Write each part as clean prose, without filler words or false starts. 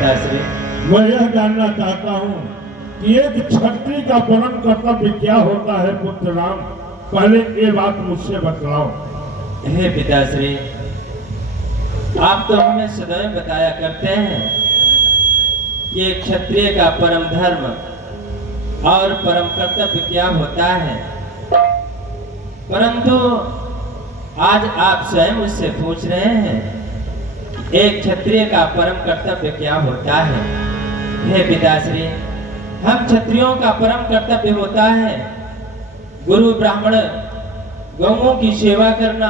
पिताश्री। मैं यह जानना चाहता हूँ कि एक क्षत्रिय का परम कर्तव्य क्या होता है पुत्र राम, पहले ये बात मुझसे बतलाओ। हे पिताश्री, आप तो हमें सदैव बताया करते हैं कि एक क्षत्रिय का परम धर्म और परम कर्तव्य क्या होता है, परंतु आज आप स्वयं मुझसे पूछ रहे हैं एक क्षत्रिय का परम कर्तव्य क्या होता है। हे पिताश्री, हम क्षत्रियों का परम कर्तव्य होता है गुरु ब्राह्मण गौओं की सेवा करना,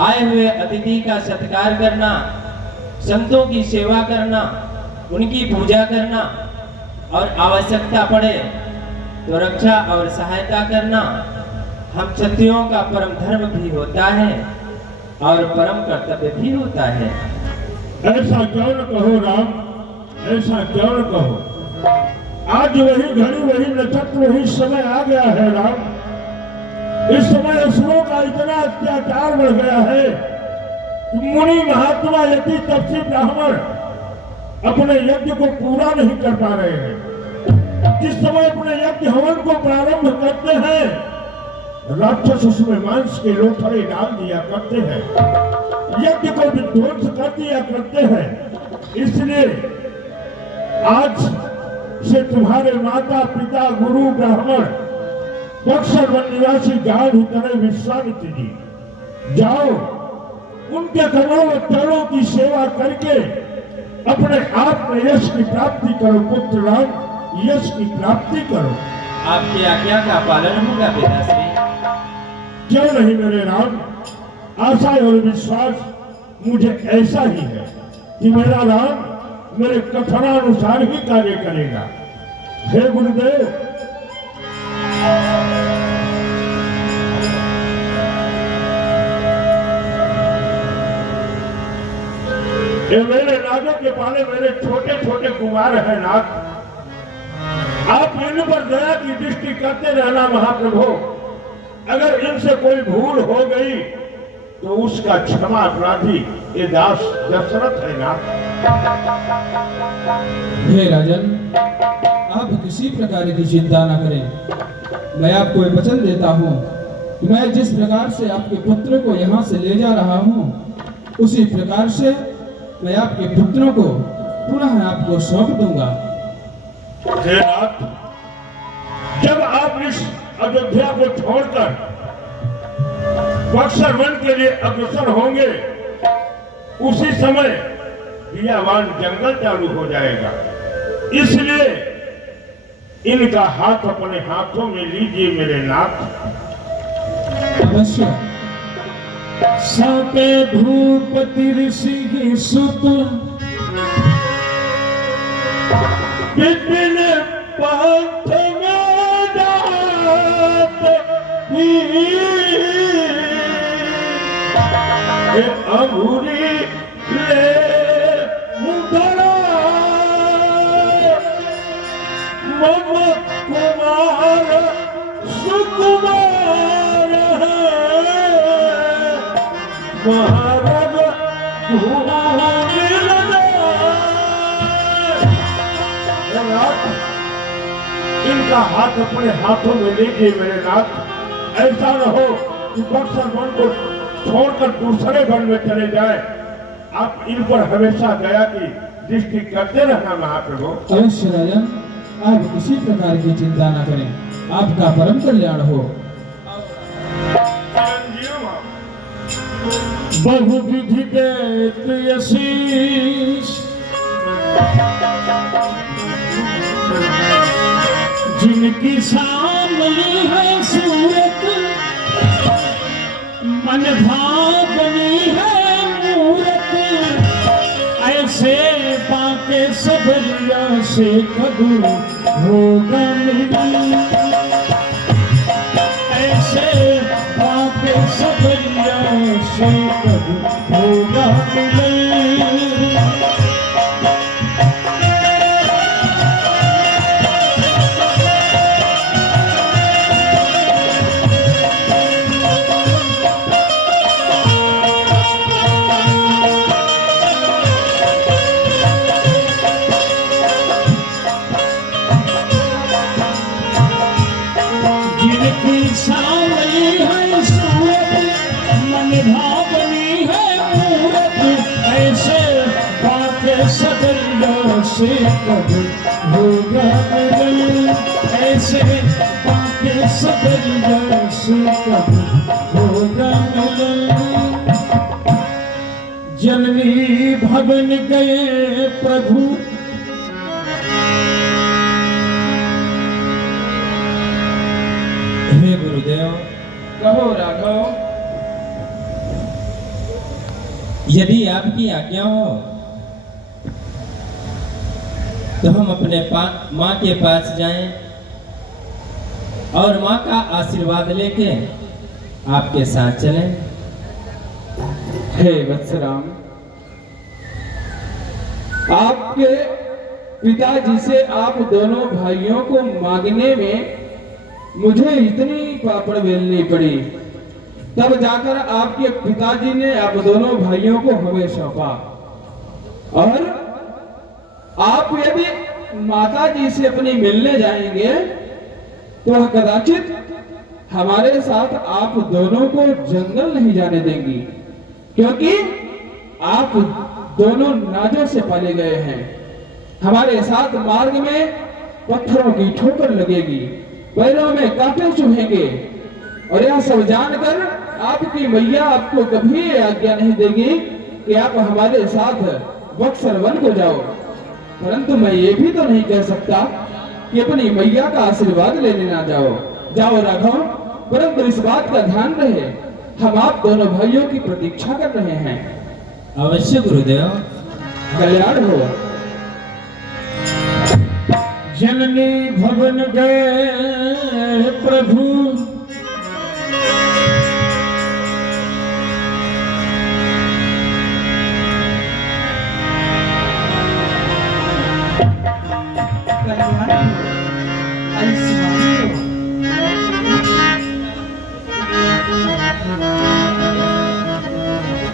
आए हुए अतिथि का सत्कार करना, संतों की सेवा करना, उनकी पूजा करना और आवश्यकता पड़े तो रक्षा और सहायता करना हम क्षत्रियों का परम धर्म भी होता है और परम कर्तव्य भी होता है। ऐसा क्यों न कहो राम, ऐसा क्यों न कहो। आज वही घड़ी, वही नक्षत्र, वही समय आ गया है राम। इस समय असुरों का इतना अत्याचार बढ़ गया है कि मुनि महात्मा यति तपस्वी ब्राह्मण अपने यज्ञ को पूरा नहीं कर पा रहे हैं। जिस समय अपने यज्ञ हवन को प्रारंभ करते हैं, राक्षस उसमें मांस के लोथड़े डाल दिया करते हैं, यज्ञ को विध्वंस कर दिया करते हैं। इसलिए आज से तुम्हारे माता पिता गुरु ब्राह्मण बक्सर वन निवासी गाढ़ तरह विश्वामित्र जी, जाओ उनके करोड़ों चरणों की सेवा करके अपने आप में यश की प्राप्ति करो पुत्र राम, यश की प्राप्ति करो। आपकी आज्ञा का पालन होगा पिताश्री। क्यों नहीं मेरे राम, आशा और विश्वास मुझे ऐसा ही है कि मेरा राम मेरे कथनानुसार ही कार्य करेगा। हे गुरुदेव, ये मेरे नागों के पाले मेरे छोटे छोटे कुमार हैं नाथ, आप इन पर दया की दृष्टि करते रहना महाप्रभु। अगर इनसे कोई भूल हो गई तो उसका क्षमा अपराधी ये दास दशरथ है ना। हे राजन, आप किसी प्रकार की चिंता न करें। मैं आपको एक वचन देता हूँ कि मैं जिस प्रकार से आपके पुत्र को यहाँ से ले जा रहा हूँ, उसी प्रकार से मैं आपके पुत्रों को पुनः आपको सौंप दूंगा। हे नाथ, जब आप इस अयोध्या को छोड़कर बक्सर वन के लिए अग्रसर होंगे, उसी समय बियावान जंगल चालू हो जाएगा। इसलिए इनका हाथ अपने हाथों में लीजिए मेरे नाथ। अवश्य। सके भूपति ऋषि सुत विपिन पंथ में जात अंगूरी ले मुदरा मम कुमार सुकुमार महाराज इनका हाथ अपने हाथों में लीजिए मेरे नाथ। ऐसा न हो कि बक्सर वन को छोड़कर दूसरे वन में चले जाए। आप इन पर हमेशा दया की दृष्टि करते रहना महाप्रभु। अवश्य राजन, आप किसी प्रकार की चिंता न करें, आपका परम कल्याण हो। बहुविधि देत यशीष जिनकी सामनी है सूरत, मन भावनी है मूरत, ऐसे बाके सबरिया से कदू होगा मिली, ऐसे बाके सबरिया से कदू होगा मिली। इनकी सावली है सूरत, मन भावनी है मूरत, ऐसे बाके सदैव से कभी होगा मिलन, ऐसे बाके सदैव से कभी होगा मिलन। जननी भवन गए प्रभु, हे गुरुदेव, कहो राघव। यदि आपकी आज्ञा हो तो हम अपने माँ के पास जाएं और माँ का आशीर्वाद लेके आपके साथ चलें। हे वत्सराम, आपके पिताजी से आप दोनों भाइयों को मांगने में मुझे इतनी पापड़ बेलनी पड़ी, तब जाकर आपके पिताजी ने आप दोनों भाइयों को हमें सौंपा। और आप यदि माता जी से अपनी मिलने जाएंगे तो कदाचित हमारे साथ आप दोनों को जंगल नहीं जाने देंगी, क्योंकि आप दोनों नाजों से पाले गए हैं। हमारे साथ मार्ग में पत्थरों की ठोकर लगेगी, पैरों में कांटे चुभेंगे, और यह सब जानकर आपकी मैया आपको कभी आज्ञा नहीं देगी कि आप हमारे साथ बक्सर वन को जाओ। परंतु मैं ये भी तो नहीं कह सकता कि अपनी मैया का आशीर्वाद लेने ना जाओ। जाओ राघव, परंतु इस बात का ध्यान रहे, हम आप दोनों भाइयों की प्रतीक्षा कर रहे हैं। अवश्य गुरुदेव। कल्याण हो। जननी भवन गए प्रभु,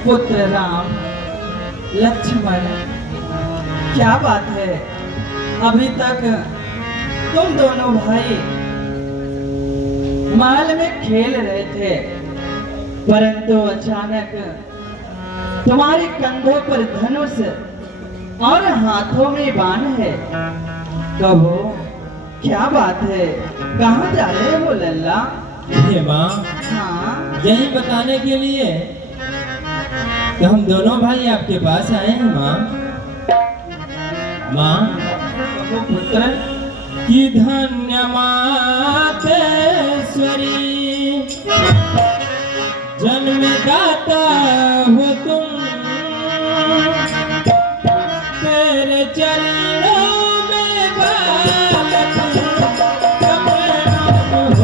पुत्र राम, लक्ष्मण, क्या बात है? अभी तक तुम दोनों भाई महल में खेल रहे थे, परंतु अचानक तुम्हारे कंधों पर धनुष और हाथों में बाण है। कहो, क्या बात है? कहाँ जा रहे हो लल्ला? हे माँ, हाँ, यही बताने के लिए कि हम दोनों भाई आपके पास आए हैं माँ। माँ, कहो पुत्र। कि धन्य मातेश्वरी, जन्मदाता हो तुम, तेरे चरणों में बालक प्रणाम हो।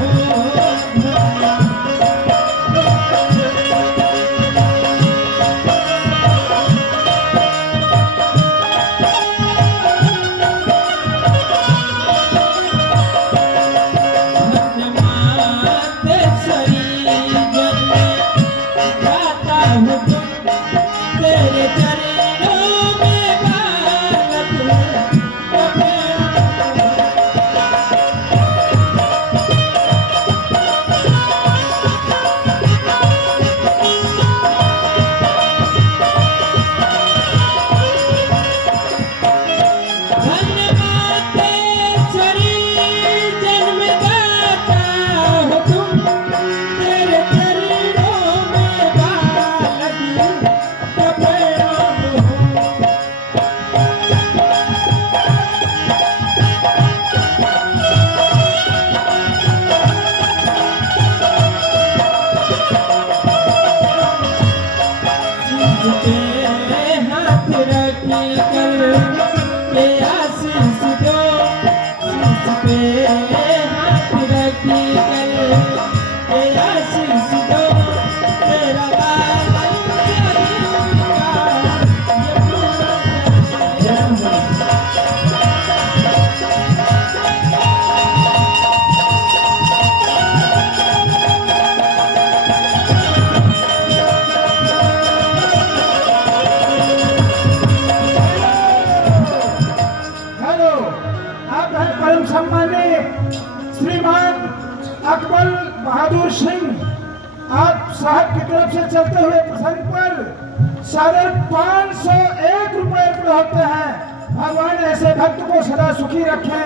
अकबर बहादुर सिंह आप साहब की तरफ से चलते हुए प्रसंग पर साढ़े 501 रुपए अर्पण होते हैं। भगवान ऐसे भक्त को सदा सुखी रखें।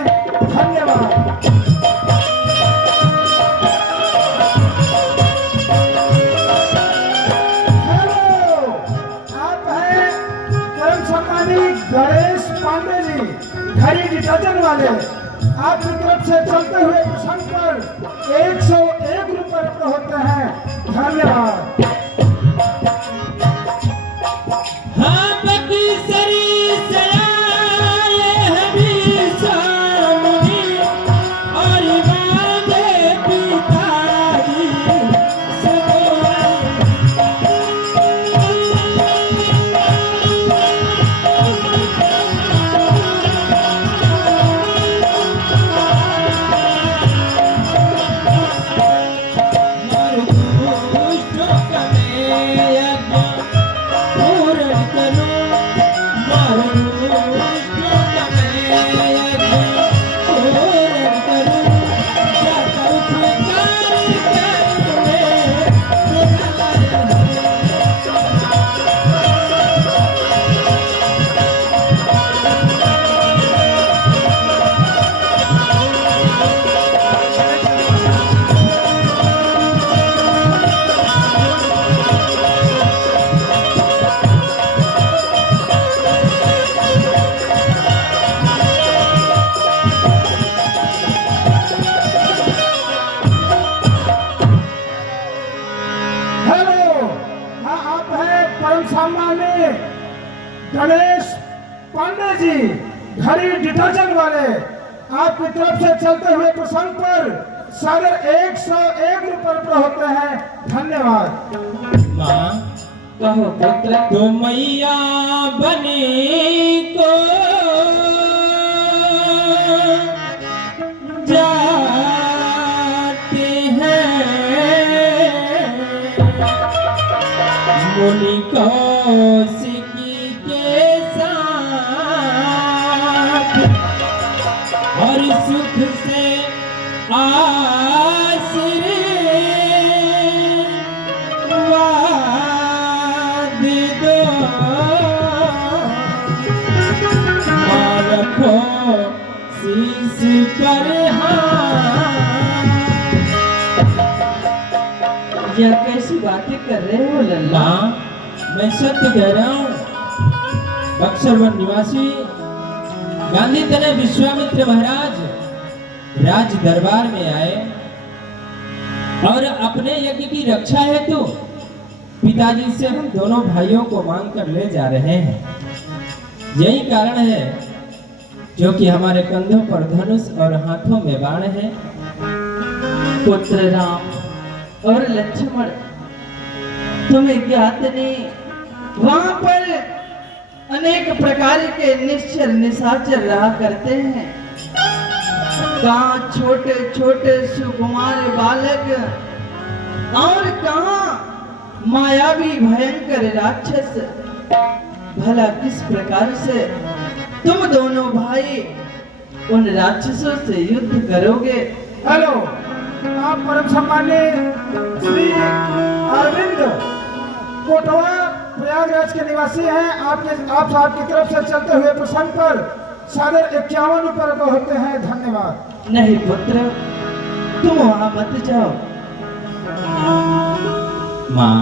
धन्यवाद। गणेश पांडे जी घड़ी डिटर्जेंट वाले आपकी तरफ से चलते हुए प्रसंग पर 101 रुपए होते हैं। धन्यवाद। हाँ बकीसरी से आए हबीब सामनी और वादे पिताजी गणेश पांडे जी घड़ी डिटर्जेंट वाले आपकी तरफ से चलते हुए प्रसंग पर साढ़े 101 रुपए होते हैं। धन्यवाद। माँ कहो पुत्र। तो मैया बनी को जाते हैं मुनि कौशिकी के साथ और सुख से आशीर्वाद दो माँ रखो शीश पर यह कैसी बातें कर रहे हो लल्ला? माँ मैं सत्य कह रहा हूँ। बक्सर वन निवासी गांधी तने विश्वामित्र महाराज राज दरबार में आए और अपने यज्ञ की रक्षा हेतु पिताजी से हम दोनों भाइयों को मांग कर ले जा रहे हैं। यही कारण है जो कि हमारे कंधों पर धनुष और हाथों में बाण है। पुत्र राम और लक्ष्मण तुम्हें ज्ञात नहीं, वहां पर अनेक प्रकार के निश्चर निशाचर रहा करते हैं। कहाँ छोटे छोटे सुकुमार बालक और कहाँ मायावी भयंकर राक्षस। भला किस प्रकार से तुम दोनों भाई उन राक्षसों से युद्ध करोगे? हेलो, आप परम सम्मान्य श्री अरविंद कोटवा प्रयागराज के निवासी हैं। आप साहब की तरफ से चलते हुए प्रसंग पर साढ़े 51 रुपए होते हैं। धन्यवाद। नहीं पुत्र, तुम वहां मत जाओ। माँ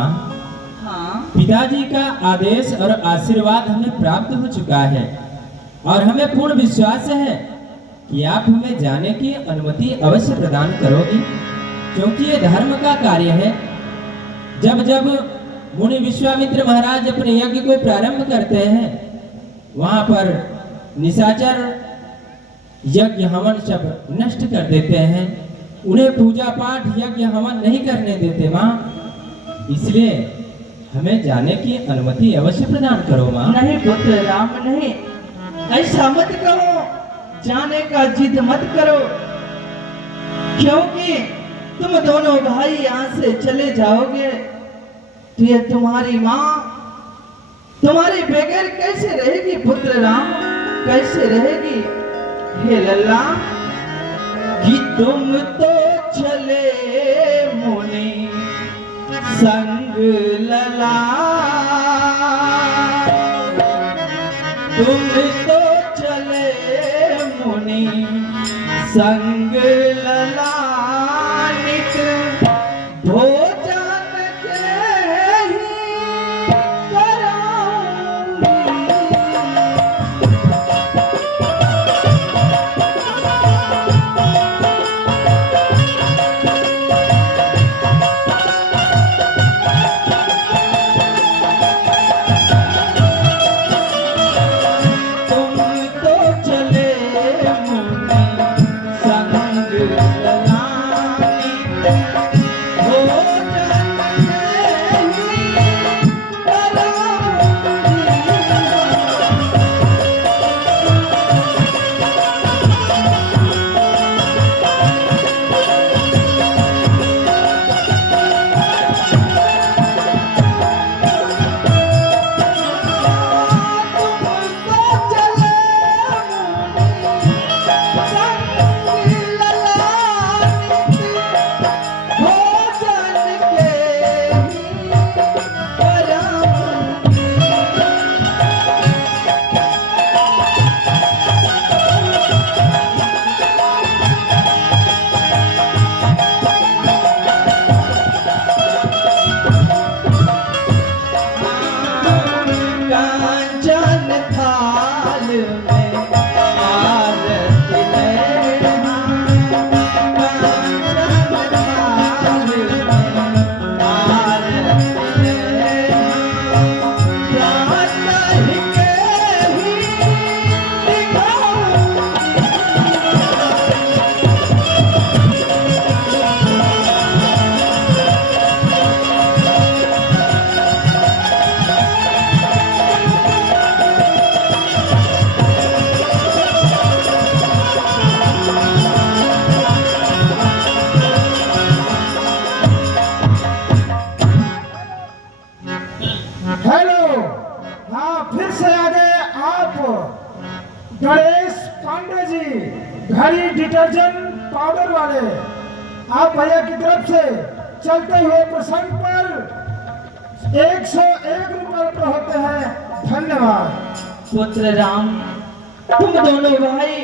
हाँ पिताजी का आदेश और आशीर्वाद हमें प्राप्त हो चुका है और हमें पूर्ण विश्वास है कि आप हमें जाने की अनुमति अवश्य प्रदान करोगी, क्योंकि ये धर्म का कार्य है। जब जब मुनि विश्वामित्र महाराज अपने यज्ञ को प्रारंभ करते हैं, वहां पर निशाचर यज्ञ हवन सब नष्ट कर देते हैं। उन्हें पूजा पाठ यज्ञ हवन नहीं करने देते माँ, इसलिए हमें जाने की अनुमति अवश्य प्रदान करो माँ। नहीं पुत्र राम, नहीं, ऐसा मत करो। जाने का जिद मत करो, क्योंकि तुम दोनों भाई यहाँ से चले जाओगे तो ये तुम्हारी माँ तुम्हारे बगैर कैसे रहेगी पुत्र राम, कैसे रहेगी? हे लल्ला कि तुम तो चले मुनि संग लला, तुम तो चले मुनि संग ललानित, भोजन के ही कराऊंगी। तुम तो चले मुनि संग ललानित, भोजन के ही कांचन थाल में आरती लेना, कांचन थाल में आरती लेना, प्रातः के ही दिखाऊंगी। हेलो, हाँ फिर से आ गए आप गणेश पांडे जी, घड़ी डिटर्जेंट पाउडर वाले। आप भैया की तरफ से चलते हुए प्रसंग पर 101 रुपये पर होते हैं। धन्यवाद। पुत्र राम, तुम दोनों भाई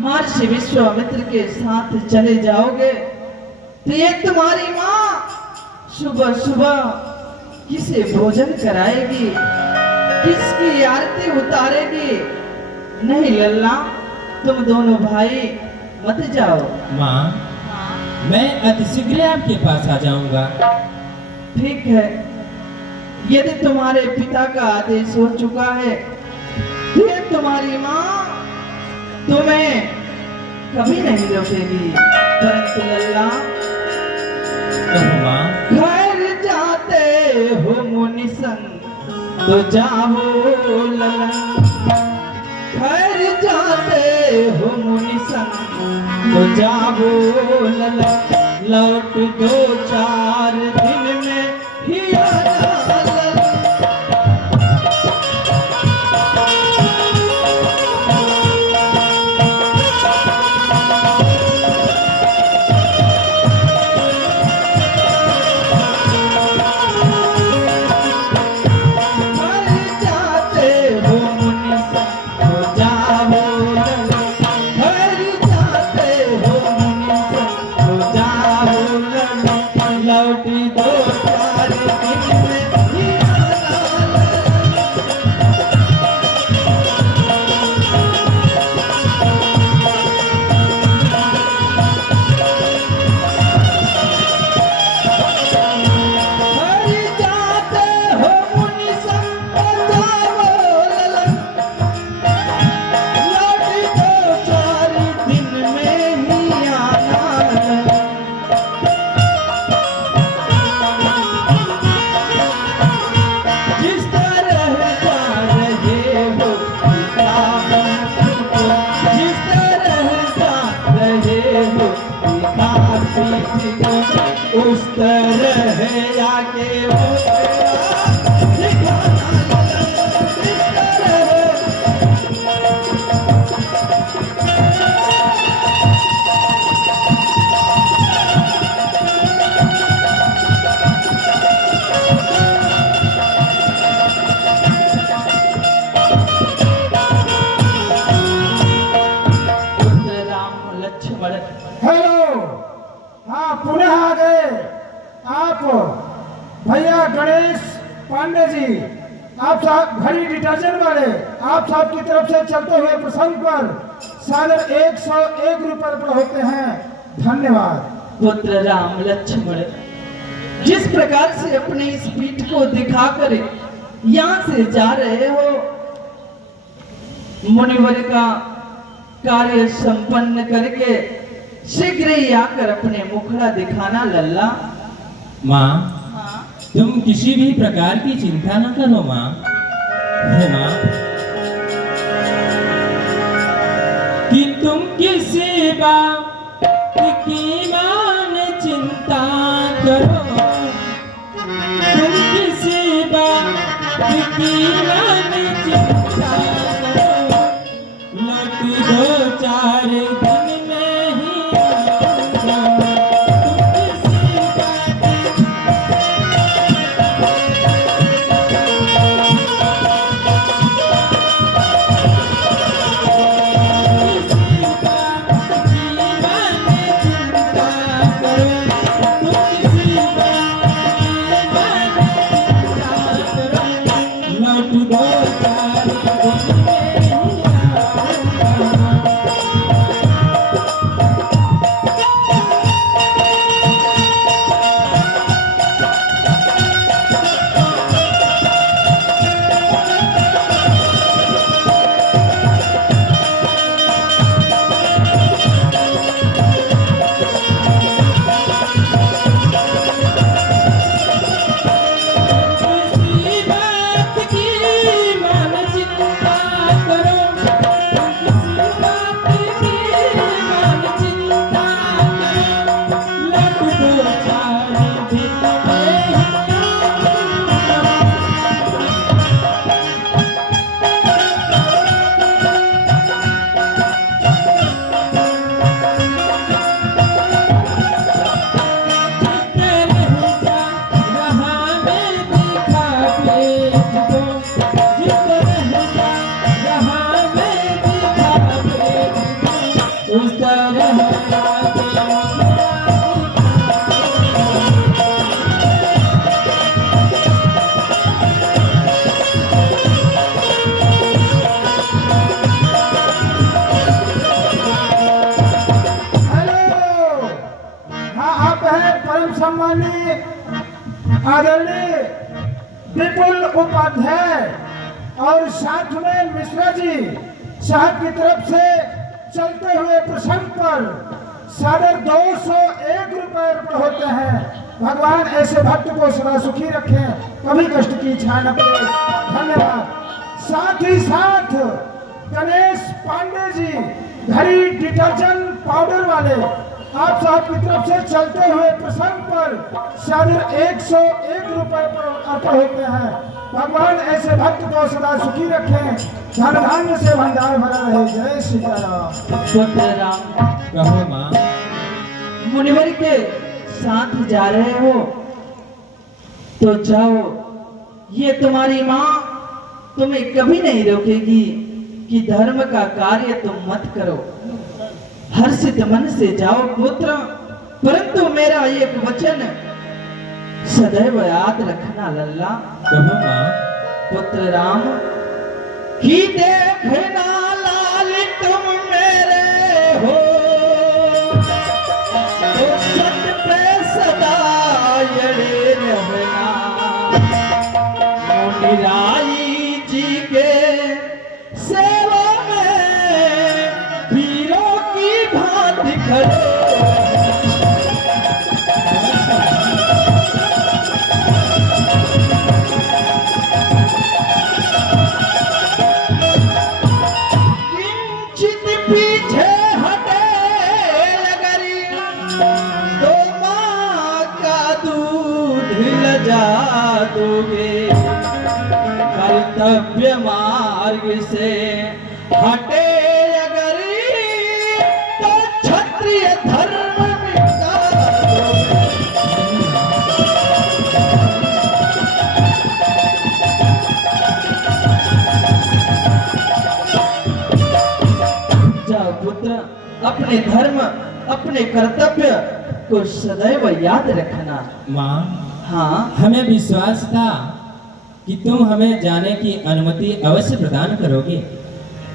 महर्षि विश्वामित्र के साथ चले जाओगे तो ये तुम्हारी माँ सुबह सुबह किसे भोजन कराएगी, किसकी आरती उतारेगी? नहीं लल्ला, तुम दोनों भाई मत जाओ। माँ, मैं अतिशीघ्र आपके पास आ जाऊंगा। ठीक है, यदि तुम्हारे पिता का आदेश हो चुका है तो ये तुम्हारी माँ तुम्हें कभी नहीं रोकेगी। परंतु लल्ला, कहो माँ। घर जाते हो मुनि संग तो जाओ लल्ला, घर जाते हो मुनि संग तो जाओ लल्ला, लौट 2-4 दिन में ही आना लल्ला। घर जाते हो मुनि संग तो जाओ लल्ला, घर जाते हो मुनि संग तो जाओ लल्ला, लौट 2-4 गणेश पांडे जी, आप साहब घड़ी डिटर्जेंट वाले, आप साहब की तरफ से चलते हुए प्रसंग पर सादर 101 रुपए पर होते हैं। धन्यवाद। पुत्र राम लक्ष्मण, जिस प्रकार से अपनी इस पीठ को दिखाकर यहाँ से जा रहे हो, मुनिवर का कार्य संपन्न करके शीघ्र ही आकर अपने मुखड़ा दिखाना लल्ला। माँ, तुम किसी भी प्रकार की चिंता न करो माँ। हे माँ, कि तुम किसी बात की मान चिंता करो, तुम किसी बात की मान चिंता करो, लौट 2-4 दिन में ही आऊंगा। आदरणीय विपुल उपाध्याय और साथ में मिश्रा जी साहब की तरफ से चलते हुए प्रसंग पर सादर 201 रुपए होते हैं। भगवान ऐसे भक्त को सदा सुखी रखें, कभी कष्ट की इच्छा न करे। धन्यवाद। साथ ही साथ गणेश पांडे जी, घड़ी डिटर्जेंट पाउडर वाले, आप साहब की तरफ से चलते हुए प्रसंग पर सादर 101 रुपए पर होते हैं। भगवान ऐसे भक्त को सदा सुखी रखें, धन धान्य से भंडार भरा रहे। जय सीताराम। पुत्र राम, कहो माँ। मुनिवर के साथ जा रहे हो तो जाओ, ये तुम्हारी माँ तुम्हें कभी नहीं रोकेगी कि धर्म का कार्य तुम मत करो। हर्षित मन से जाओ पुत्र, परंतु मेरा एक वचन सदैव याद रखना लल्ला। कहो माँ। पुत्र राम, कि देखना लाल तुम मेरे हो, तो सत पे सदा अड़े रहना। मुनिराई जी के सेवा में वीरों की भांति खड़े। दोगे कर्तव्य मार्ग से हटे अगर तो क्षत्रिय धर्म मिटा जाओ पुत्र, अपने धर्म अपने कर्तव्य को सदैव याद रखना। माँ, हाँ हमें विश्वास था कि तुम हमें जाने की अनुमति अवश्य प्रदान करोगे।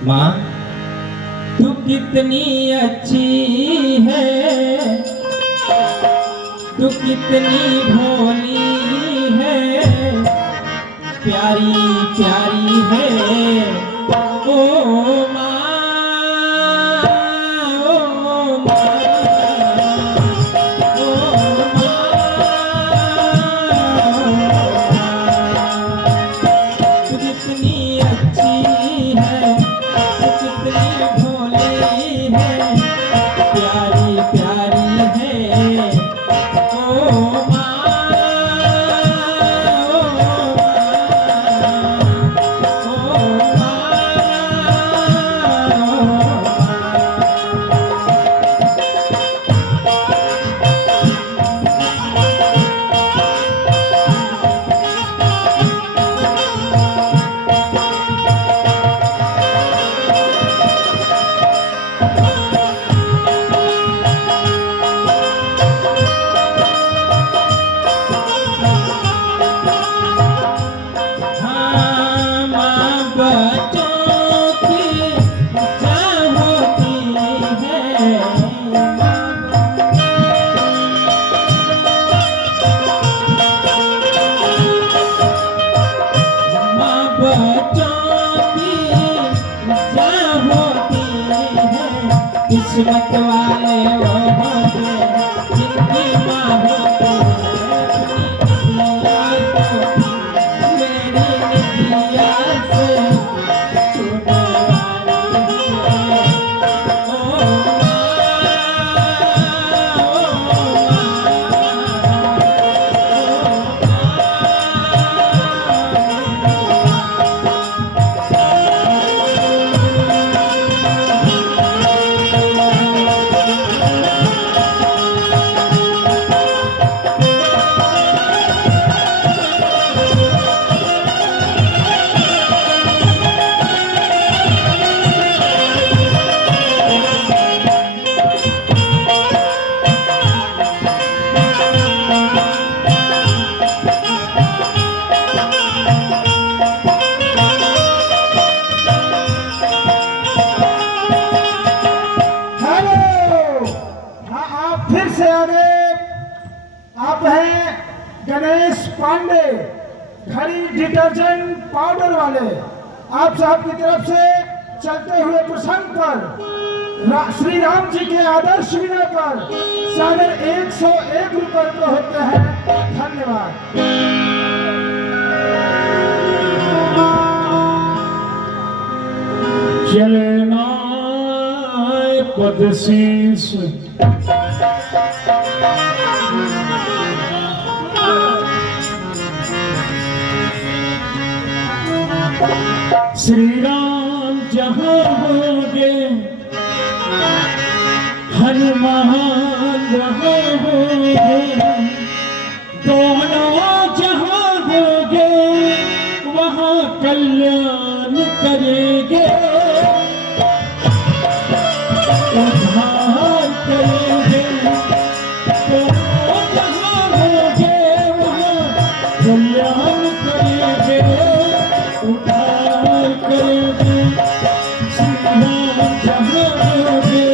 माँ, तू कितनी अच्छी है, तू कितनी भोली है, प्यारी प्यारी है ओ माँ, ओ माँ, ओ माँ। तू कितनी अच्छी है, तू कितनी भोली है, प्यारी प्यारी है ओ माँ, किस्मत वाले वो होते हैं जिनकी माँ होती है अपनी निदिया को मेरी निदिया से छूने वाली है ओ हेलो, हाँ आप फिर से आ गए। आप हैं गणेश पांडे, खड़ी डिटर्जेंट पाउडर वाले। आप साहब की तरफ से चलते हुए प्रसंग पर श्री राम जी के आदर्श विनय पर सागर 101 रुपए पे होते हैं। धन्यवाद। चलना पदशीस श्री राम जहाँ होंगे हनुमान जहाँ होंगे, दोनों जहाँ होंगे वहाँ कल्याण करेंगे, उद्धार करेंगे। दोनों जहाँ होंगे वहाँ कल्याण करेंगे, उद्धार करेंगे। श्री राम जहाँ होंगे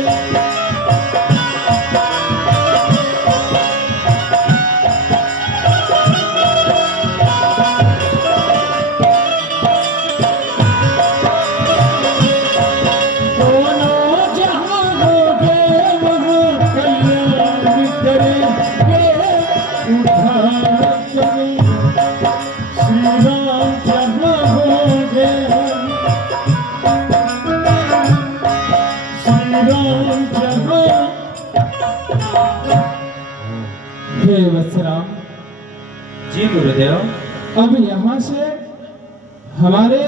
हे वत्सराम, जी गुरुदेव। अब यहाँ से हमारे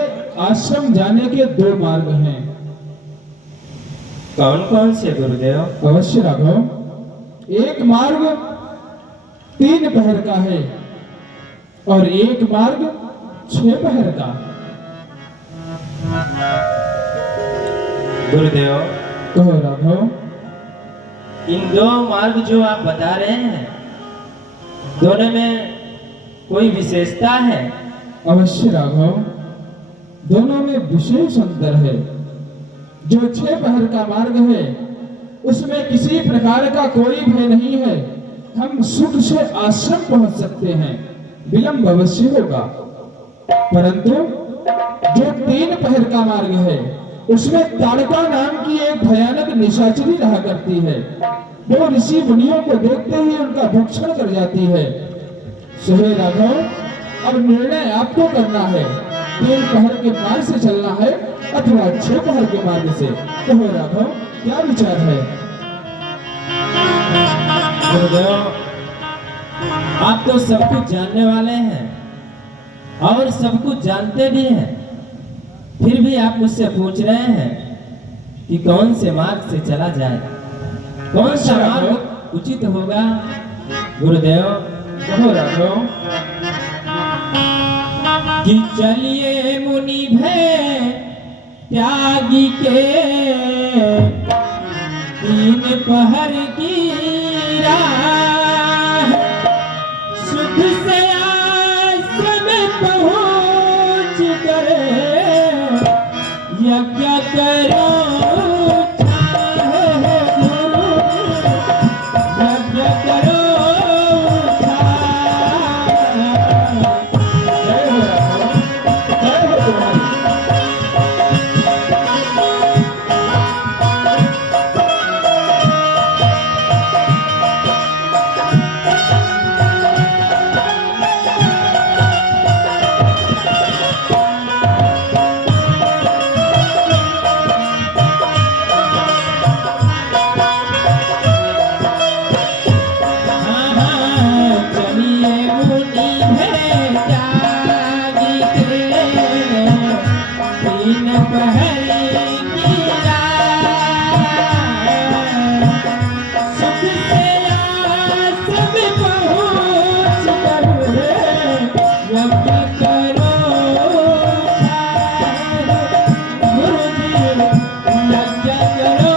आश्रम जाने के दो मार्ग हैं। कौन कौन से गुरुदेव? अवश्य राघव। एक मार्ग 3 पहर का है और एक मार्ग 6 पहर का। गुरुदेव, कहो राघव। इन दो मार्ग जो आप बता रहे हैं, दोनों में कोई विशेषता है? अवश्य राघव, दोनों में विशेष अंतर है। जो 6 पहर का मार्ग है उसमें किसी प्रकार का कोई भय नहीं है। हम सुख से आश्रम पहुंच सकते हैं, विलंब अवश्य होगा। परंतु जो 3 पहर का मार्ग है उसमें ताड़का नाम की एक भयानक निशाचरी रहा करती है। वो ऋषि मुनियों को देखते ही उनका भक्षण कर जाती है। सोहे राघव, अब निर्णय आपको करना है, 3 पहर के मार्ग से चलना है अथवा 6 पहर के मार्ग से। कहो राघव, क्या विचार है? गुरुदेव, आप तो सब कुछ जानने वाले हैं और सब कुछ जानते भी हैं, फिर भी आप मुझसे पूछ रहे हैं कि कौन से मार्ग से चला जाए, कौन सा मार्ग उचित होगा? गुरुदेव, कहो राघव। कि चलिए मुनि भय त्यागी के 3 पहर की राह, सुख से आश्रम पहुँच कर यज्ञ करो चाहे गुरु, यज्ञ करो जय हो राघव, जय हो तुम्हारी। चलिए मुनि भय त्यागी के 3 पहर की राह, सुख से आश्रम पहुँच कर यज्ञ करो चाहे गुरुजी, यज्ञ करो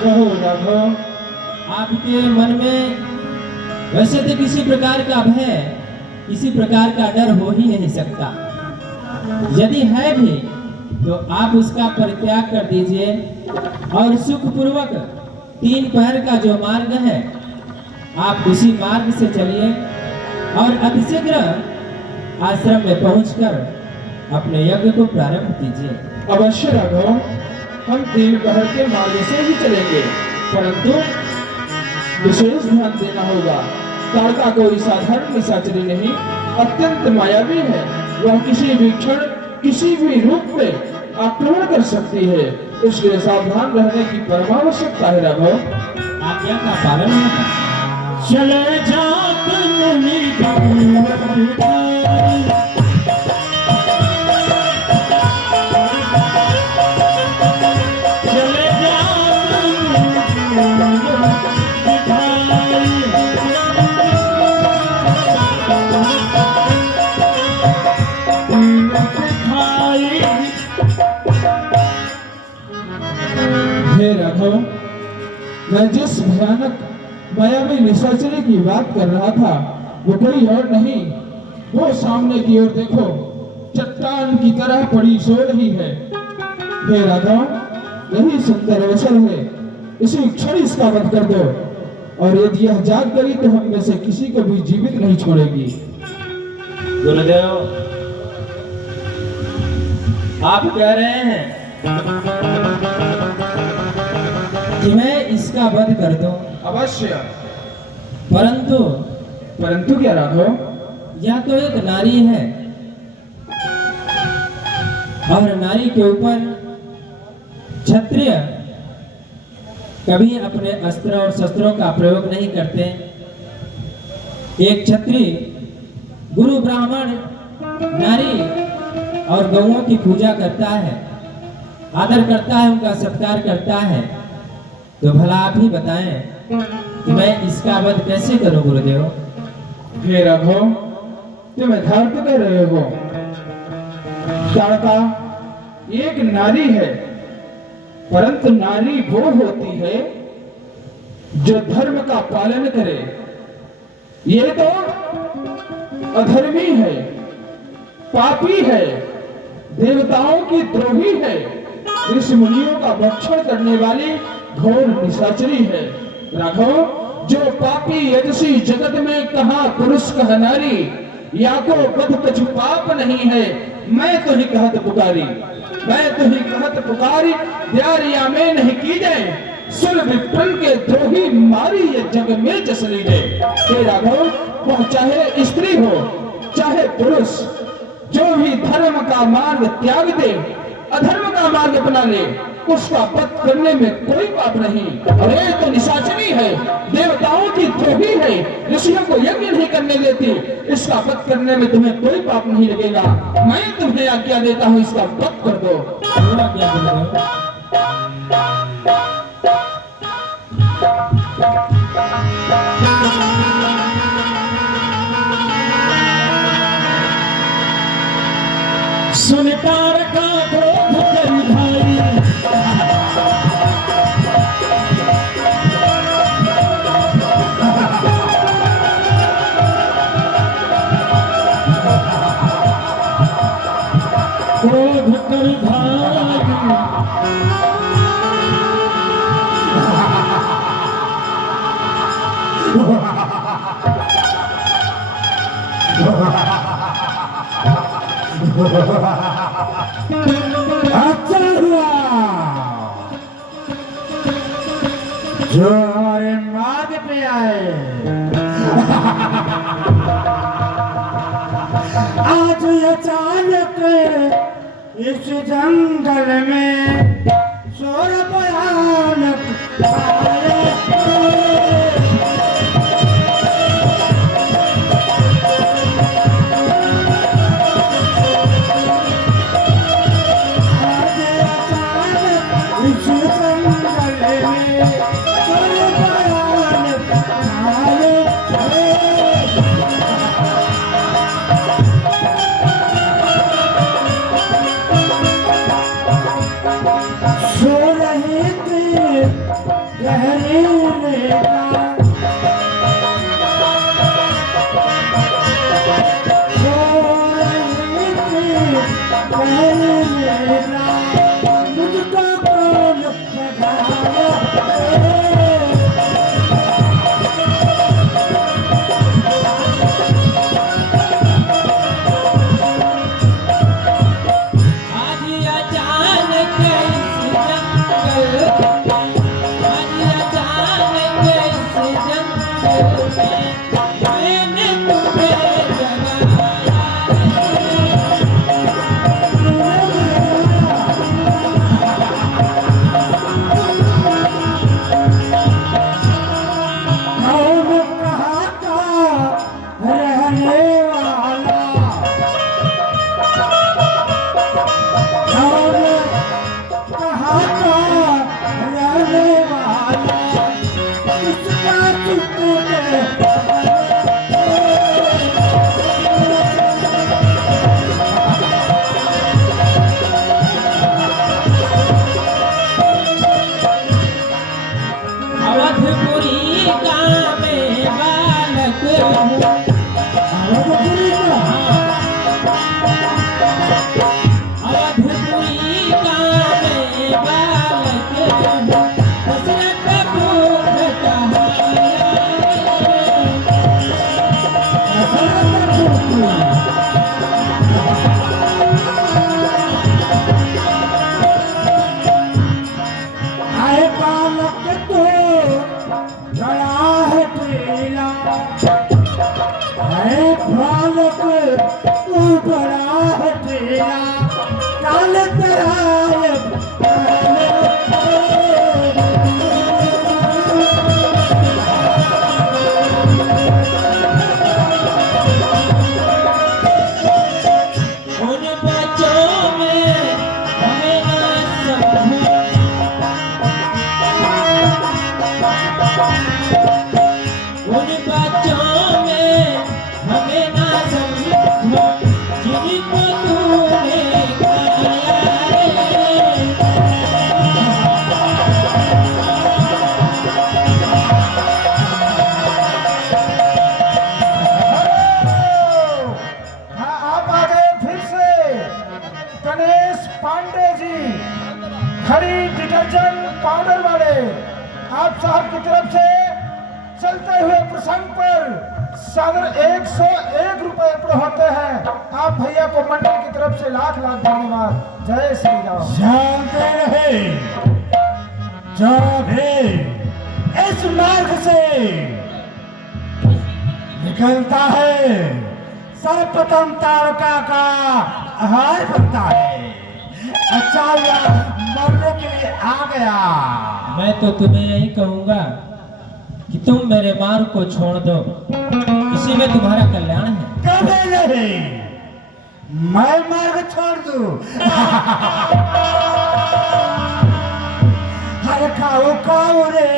कहो राघव। आपके मन में वैसे तो किसी प्रकार का भय, किसी प्रकार का डर हो ही नहीं सकता। यदि है भी तो आप उसका परित्याग कर दीजिए और सुखपूर्वक 3 पहर का जो मार्ग है आप उसी मार्ग से चलिए और अतिशीघ्र आश्रम में पहुंचकर अपने यज्ञ को प्रारंभ कीजिए। अवश्य राघव, हम 3 पहर के मार्ग से ही चलेंगे, परंतु विशेष ध्यान देना होगा। ताड़का कोई साधारण निशाचरी नहीं, अत्यंत मायावी है। वह किसी भी क्षण किसी भी रूप में आक्रमण कर सकती है, इसलिए सावधान रहने की परमावश्यकता है राघव। आज्ञा का पालन होगा। चले जात मुनि दूर, चले जात मुनि दिखाई। हे राघव, मैं जिस भयानक मायावी निशाचरी की बात कर रहा था वो कोई और नहीं, वो सामने की ओर देखो, चट्टान की तरह पड़ी सो रही है। हे राघव, यही सुंदर अवसर है, इसी क्षण इसका वध कर दो, और यदि यह जाग गई तो हम में से किसी को भी जीवित नहीं छोड़ेगी। गुरुदेव, आप कह रहे हैं कि मैं इसका वध कर दूं, अवश्य। परंतु परंतु क्या राघव? यह तो एक नारी है और नारी के ऊपर क्षत्रिय कभी अपने अस्त्र और शस्त्रों का प्रयोग नहीं करते। एक क्षत्रिय गुरु ब्राह्मण नारी और गौओं की पूजा करता है, आदर करता है, उनका सत्कार करता है, तो भला आप ही बताएं कि मैं इसका वध कैसे करूं गुरुदेव? हे रघु, तुम यथार्थ कर रहे हो। ताड़का एक नारी है, परंतु नारी वो होती है जो धर्म का पालन करे। ये तो अधर्मी है, पापी है, देवताओं की द्रोही है, ऋषि मुनियों का भक्षण करने वाली घोर निशाचरी है। राघव, जो पापी यदसी जगत में कहा पुरुष कहा नारी, या को बध कछु पाप नहीं है, मैं तो ही कहत पुकारी, मैं तो ही कहत पुकारी, द्यारिया में नहीं की जाए, सुन विप्रन के द्रोही मारी ये जग में जसली है। हे राघव, वह चाहे स्त्री हो चाहे पुरुष, जो भी धर्म का मार्ग त्याग दे, अधर्म का मार्ग अपना ले, उसका वध करने में कोई पाप नहीं। और ये तो निशाचरी है, देवताओं की द्रोही है, ऋषियों को यज्ञ नहीं करने देती, इसका वध करने में तुम्हें कोई पाप नहीं लगेगा। मैं तुम्हें आज्ञा देता हूँ, इसका वध कर दो। आज्ञा गुरुदेव। सुन तारका क्रोध करी भाई, क्रोध करी भाई, अच्छा हुआ जो हमारे मार्ग पे आए। आज अचानक इस जंगल में शोर भयानक आए। उन बच्चों में हमें ना समझो जिनको तूने खाया रे। हाँ, आप आ गए फिर से। गणेश पांडे जी, खड़ी डिटर्जेंट पाउडर वाले, आप साहब की तरफ से चलते हुए प्रसंग पर सागर 101 रुपए उपलब्ध होते हैं। आप भैया को मंडल की तरफ से लाख लाख धन्यवाद। जय श्री राम। जानते रहे जो भी इस मार्ग से निकलता है सर्वप्रथम तारका का आहार बनता है। अच्छा हुआ मरने के लिए आ गया। मैं तो तुम्हें यही कहूंगा कि तुम मेरे मार्ग को छोड़ दो, इसी में तुम्हारा कल्याण है। कभी नहीं, मैं मार्ग छोड़ दूं। अरे खाओ खाओ रे,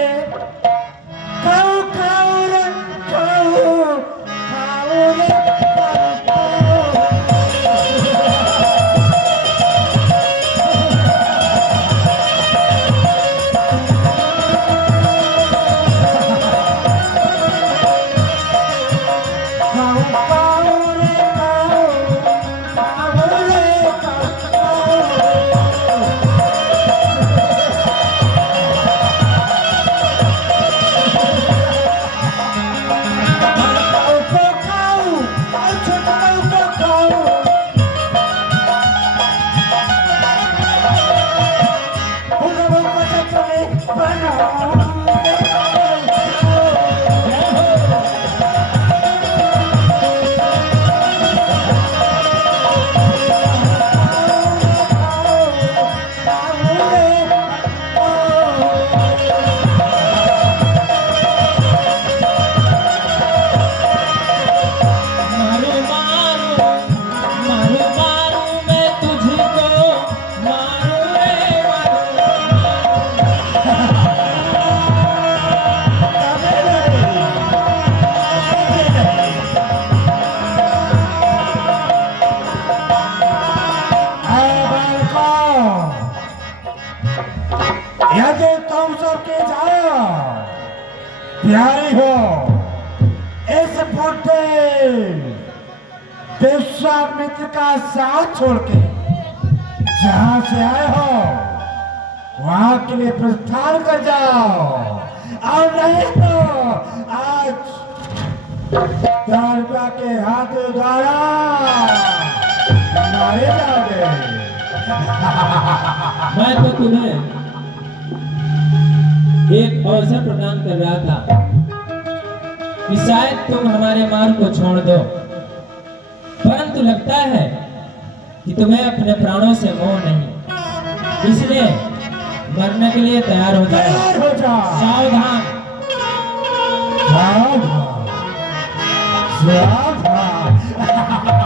खाओ खाओ रे, खाओ खाओ रे, खाओ खाओ। खाओ खाओ रे, खाओ खाओ रे, खाओ मारू मारू मारू मारू मैं तुझको, मारू रे मारू। यदि तुम सबके जाओ प्यारी हो इस बुढ़े विश्वामित्र का साथ छोड़ के जहां से आए हो वहां के लिए प्रस्थान कर जाओ, और नहीं तो आज तारका के हाथ द्वारा मारे जाओगे। मैं तो तुम्हें एक अवसर प्रदान कर रहा था कि शायद तुम हमारे मार्ग को छोड़ दो, परंतु लगता है कि तुम्हें अपने प्राणों से मोह नहीं, इसलिए मरने के लिए तैयार हो जाओ। तैयार हो जाओ। सावधान। सावधान, सावधान।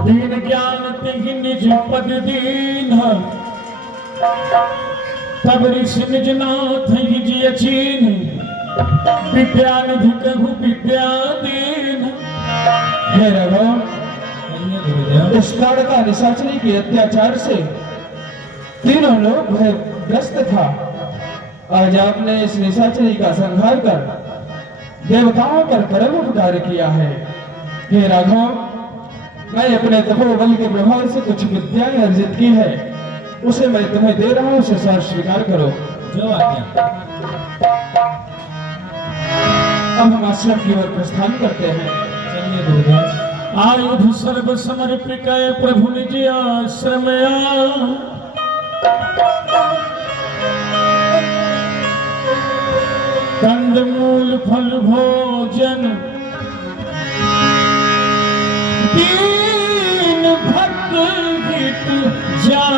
दीन ज्ञान तिहि निज पद दीन, तब ऋषि निज नाथ ही जिय चीन। विद्यानिधि कहु विद्या दीन। हे रघु, कहिए गुरुदेव। इस लड़का निशाचरी के अत्याचार से तीनों लोग भयग्रस्त था। आज आपने इस निशाचरी का संहार कर देवताओं पर परम उपकार किया है। हे राघव, मैं अपने तपोबल के प्रभाव से कुछ विद्याएं अर्जित की है, उसे मैं तुम्हें दे रहा हूँ, उसे सर स्वीकार करो। जो आज्ञा। अब हम आश्रम की ओर प्रस्थान करते हैं। चलिए गुरुदेव। आयुध सर्व समर्पित प्रभु निज आश्रम कंदमूल फल भोजन दीन भक्त हित जान।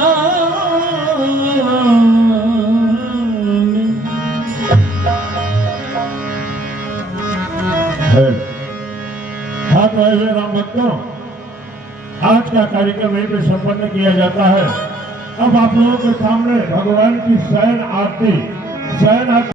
हाँ तो ऐसे राम भक्तों, आज का कार्यक्रम यहीं पे संपन्न किया जाता है। अब आप लोगों के सामने भगवान की शयन आरती